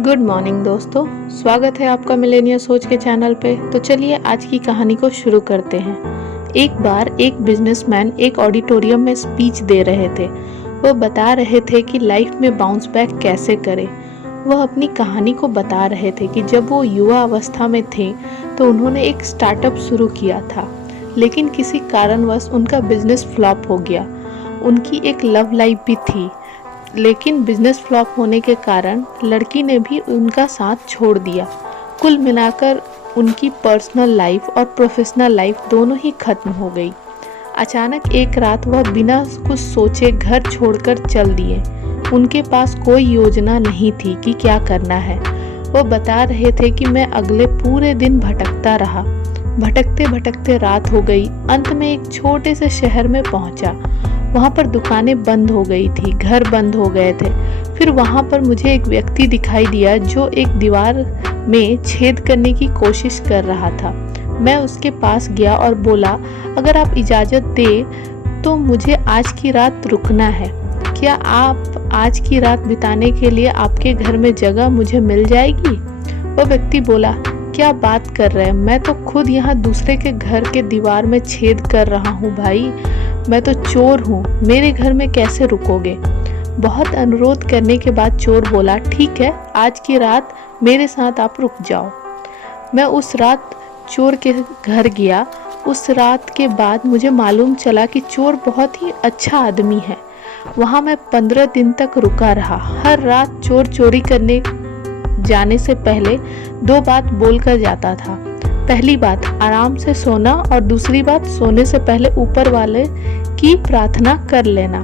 Good morning दोस्तों। स्वागत है आपका मिलेनियर सोच के चैनल पे। तो चलिए आज की कहानी को शुरू करते हैं। एक बार एक बिजनेसमैन एक ऑडिटोरियम में स्पीच दे रहे थे। वो बता रहे थे कि लाइफ में बाउंस बैक कैसे करें। वह अपनी कहानी को बता रहे थे कि जब वो युवा अवस्था में थे तो उन्होंने एक स्टार्टअप शुरू किया था, लेकिन किसी कारणवश उनका बिजनेस फ्लॉप हो गया। उनकी एक लव लाइफ भी थी, लेकिन बिजनेस फ्लॉप होने के कारण लड़की ने भी उनका साथ छोड़ दिया। कुल मिलाकर उनकी पर्सनल लाइफ और प्रोफेशनल लाइफ दोनों ही खत्म हो गई। अचानक एक रात वह बिना कुछ सोचे घर छोड़कर चल दिए। उनके पास कोई योजना नहीं थी कि क्या करना है। वो बता रहे थे कि मैं अगले पूरे दिन भटकता रहा। भटकते भटकते रात हो गई। अंत में एक छोटे से शहर में पहुंचा। वहाँ पर दुकानें बंद हो गई थी, घर बंद हो गए थे। फिर वहाँ पर मुझे एक व्यक्ति दिखाई दिया जो एक दीवार में छेद करने की कोशिश कर रहा था। मैं उसके पास गया और बोला, अगर आप इजाज़त दें तो मुझे आज की रात रुकना है। क्या आप आज की रात बिताने के लिए आपके घर में जगह मुझे मिल जाएगी? वो व्यक्ति बोला, क्या बात कर रहे हैं, मैं तो खुद यहाँ दूसरे के घर के दीवार में छेद कर रहा हूँ भाई। मैं तो चोर हूँ, मेरे घर में कैसे रुकोगे? बहुत अनुरोध करने के बाद चोर बोला, ठीक है, आज की रात मेरे साथ आप रुक जाओ। मैं उस रात चोर के घर गया। उस रात के बाद मुझे मालूम चला कि चोर बहुत ही अच्छा आदमी है। वहाँ मैं 15 दिन तक रुका रहा। हर रात चोर चोरी करने जाने से पहले 2 बात बोलकर जाता था। पहली बात, आराम से सोना, और दूसरी बात, सोने से पहले ऊपर वाले की प्रार्थना कर लेना।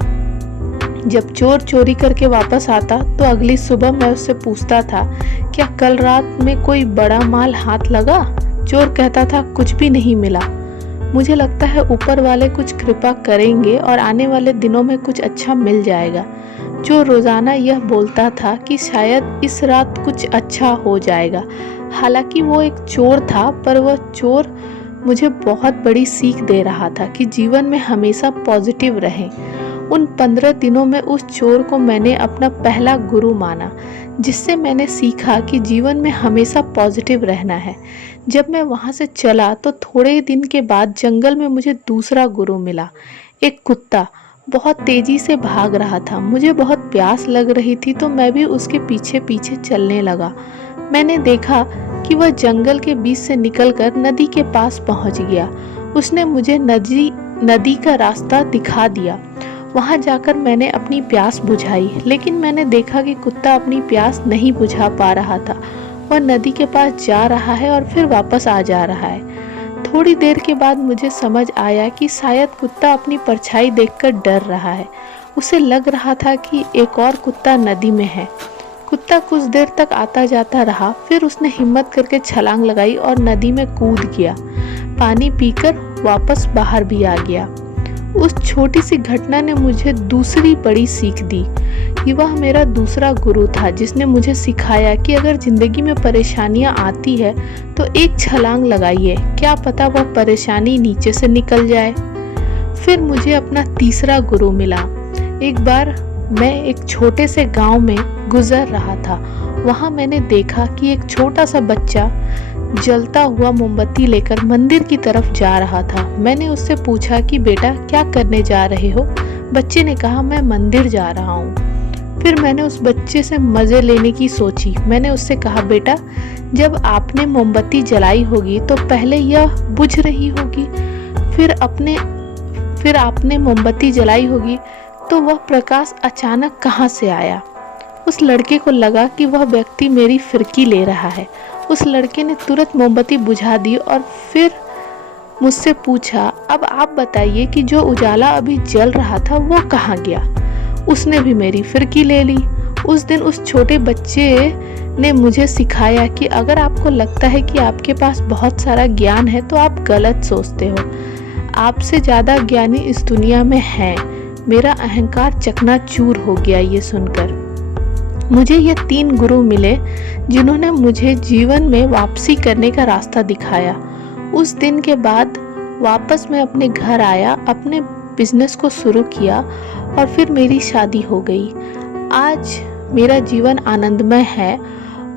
जब चोर चोरी करके वापस आता तो अगली सुबह मैं उससे पूछता था, क्या कल रात में कोई बड़ा माल हाथ लगा? चोर कहता था, कुछ भी नहीं मिला। मुझे लगता है ऊपर वाले कुछ कृपा करेंगे और आने वाले दिनों में कुछ अच्छा मिल जाएगा। चोर रोजाना यह बोलता था कि शायद इस रात कुछ अच्छा हो जाएगा। हालांकि वो एक चोर था, पर वह चोर मुझे बहुत बड़ी सीख दे रहा था कि जीवन में हमेशा पॉजिटिव रहें। उन 15 दिनों में उस चोर को मैंने अपना पहला गुरु माना, जिससे मैंने सीखा कि जीवन में हमेशा पॉजिटिव रहना है। जब मैं वहाँ से चला तो थोड़े दिन के बाद जंगल में मुझे दूसरा गुरु मिला। एक कुत्ता बहुत तेजी से भाग रहा था। मुझे बहुत प्यास लग रही थी तो मैं भी उसके पीछे पीछे चलने लगा। मैंने देखा कि वह जंगल के बीच से निकलकर नदी के पास पहुंच गया। उसने मुझे नदी का रास्ता दिखा दिया। वहां जाकर मैंने अपनी प्यास बुझाई, लेकिन मैंने देखा कि कुत्ता अपनी प्यास नहीं बुझा पा रहा था। वह नदी के पास जा रहा है और फिर वापस आ जा रहा है। थोड़ी देर के बाद मुझे समझ आया कि शायद कुत्ता अपनी परछाई देखकर डर रहा है। उसे लग रहा था कि एक और कुत्ता नदी में है। कुत्ता कुछ देर तक आता जाता रहा, फिर उसने हिम्मत करके छलांग लगाई और नदी में कूद गया। पानी पीकर वापस बाहर भी आ गया। उस छोटी सी घटना ने मुझे दूसरी बड़ी सीख दी। ये वह मेरा दूसरा गुरु था, जिसने मुझे सिखाया कि अगर जिंदगी में परेशानियां आती है तो एक छलांग लगाइए, क्या पता वह परेशानी नीचे से निकल जाए। फिर मुझे अपना तीसरा गुरु मिला। एक बार मैं एक छोटे से गांव में गुजर रहा था। वहां मैंने देखा कि एक छोटा सा बच्चा जलता हुआ मोमबत्ती लेकर मंदिर की तरफ जा रहा था। मैंने उससे पूछा कि बेटा, क्या करने जा रहे हो? बच्चे ने कहा, मैं मंदिर जा रहा हूँ। फिर मैंने उस बच्चे से मज़े लेने की सोची। मैंने उससे कहा, बेटा, जब आपने मोमबत्ती जलाई होगी तो पहले यह बुझ रही होगी, फिर आपने मोमबत्ती जलाई होगी तो वह प्रकाश अचानक कहाँ से आया? उस लड़के को लगा कि वह व्यक्ति मेरी फिरकी ले रहा है। उस लड़के ने तुरंत मोमबत्ती बुझा दी और फिर मुझसे पूछा, अब आप बताइए कि जो उजाला अभी जल रहा था वो कहाँ गया? उसने भी मेरी फिरकी ले ली। उस दिन उस छोटे बच्चे ने मुझे सिखाया कि अगर आपको लगता है कि आपके पास बहुत सारा ज्ञान है तो आप गलत सोचते हो। आपसे ज़्यादा ज्ञानी इस दुनिया में हैं। मेरा अहंकार चकनाचूर हो गया ये सुनकर। मुझे ये 3 गुरु मिले जिन्होंने मुझे जीवन में वापसी करने का रास्ता दिखाया। उस दिन के बाद वापस मैं अपने घर आया, अपने बिजनेस को शुरू किया और फिर मेरी शादी हो गई। आज मेरा जीवन आनंदमय है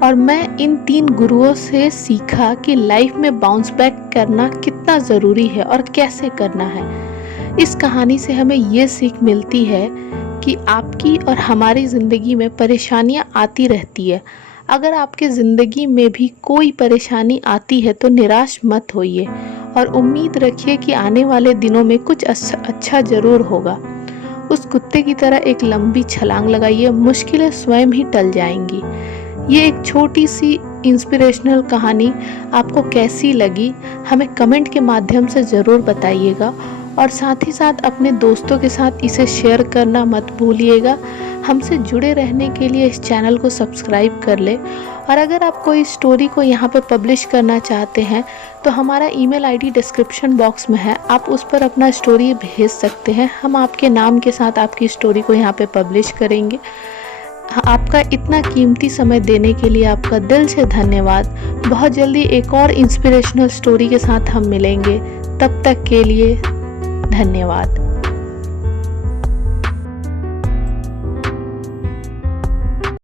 और मैं इन 3 गुरुओं से सीखा कि लाइफ में बाउंस बैक करना कितना ज़रूरी है और कैसे करना है। इस कहानी से हमें ये सीख मिलती है कि आपकी और हमारी ज़िंदगी में परेशानियाँ आती रहती है। अगर आपके ज़िंदगी में भी कोई परेशानी आती है तो निराश मत होइए और उम्मीद रखिए कि आने वाले दिनों में कुछ अच्छा ज़रूर होगा। उस कुत्ते की तरह एक लंबी छलांग लगाइए, मुश्किलें स्वयं ही टल जाएंगी। ये एक छोटी सी इंस्पिरेशनल कहानी आपको कैसी लगी हमें कमेंट के माध्यम से ज़रूर बताइएगा और साथ ही साथ अपने दोस्तों के साथ इसे शेयर करना मत भूलिएगा। हमसे जुड़े रहने के लिए इस चैनल को सब्सक्राइब कर ले और अगर आप कोई स्टोरी को यहाँ पे पब्लिश करना चाहते हैं तो हमारा ईमेल आईडी डिस्क्रिप्शन बॉक्स में है, आप उस पर अपना स्टोरी भेज सकते हैं। हम आपके नाम के साथ आपकी स्टोरी को यहाँ पे पब्लिश करेंगे। आपका इतना कीमती समय देने के लिए आपका दिल से धन्यवाद। बहुत जल्दी एक और इंस्पिरेशनल स्टोरी के साथ हम मिलेंगे, तब तक के लिए धन्यवाद।